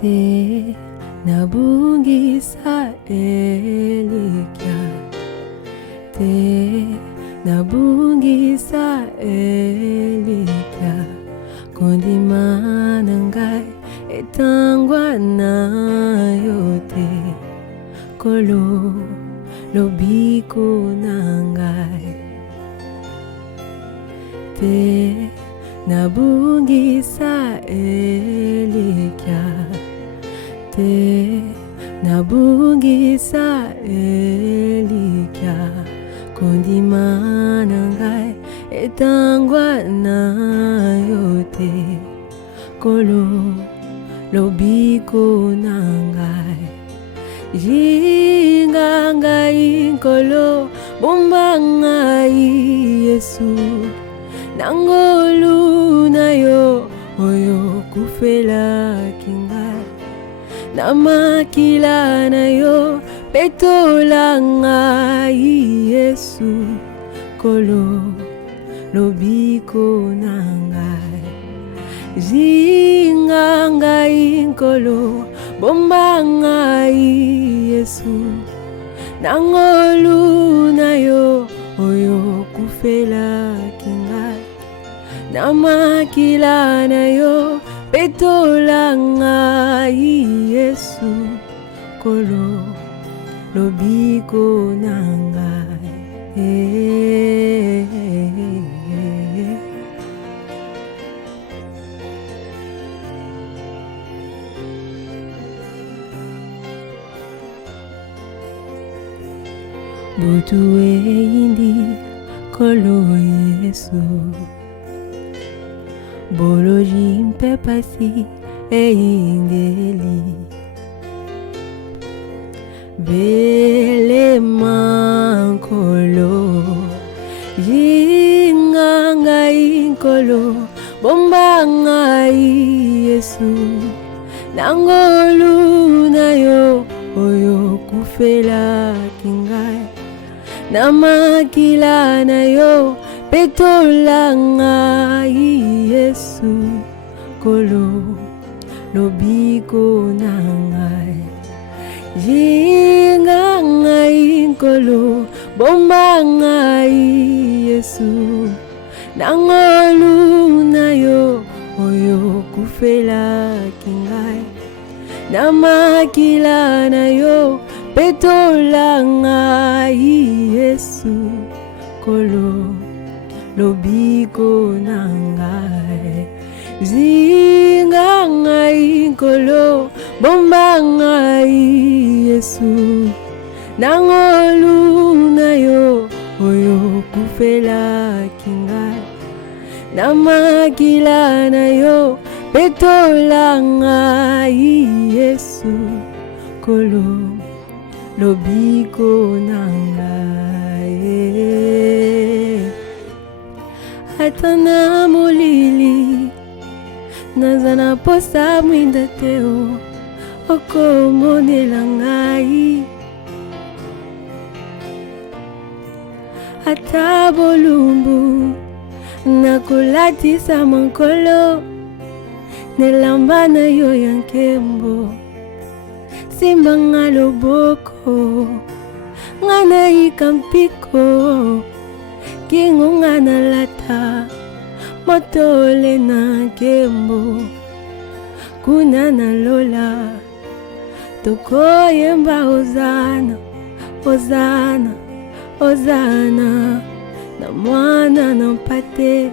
te nabungisa elikya, te nabungisa elikya, kondima nangai etangwa na yote, kolo lobiko nangai, te nabungisa elikya, te nabungisa elikya, kondima nangai etangwa na yote, kolo lobiko nangai, jinga ngai nkolo bomba ngai Yesu, nangolu na yo oyo kufela kingai, na makila na yo petola ngai Yesu, kolo lobiko nangai, jinga ngai nkolo bomba ngai Yesu, nangolu na yo oyo kufela kingai, na makila na yo petola ngai Yesu, kolo lobiko nangai. Butu indi kolo Yesu, bolo jimpe pasi ingeli, vele mankolo, jinga ngai nkolo bomba ngai Yesu, nangolu na yo oyo kufela kingai, na makila na yo petola ngai Yesu, kolo lobiko nangai, jinga ngai nkolo bomba ngai Yesu, nangolu na yo oyo kufela kingai, na makila na yo petola ngai Yesu, kolo lobiko nangai, zinga ngai nkolo bomba ngai Yesu, nangolu na yo oyo kufela kingai, na makila na yo petola ngai Yesu, kolo lobiko nangai. Atana molili nazana posa mwinda teo oko monela ngai, ata bolumbu nakulatisa mankolo nelamba na yo yankembo, simba nga loboko ngana ikampiko, kingo ngana lata motole na kembo, kuna na lola toko yemba ozana, ozana, ozana, na mwana na mpate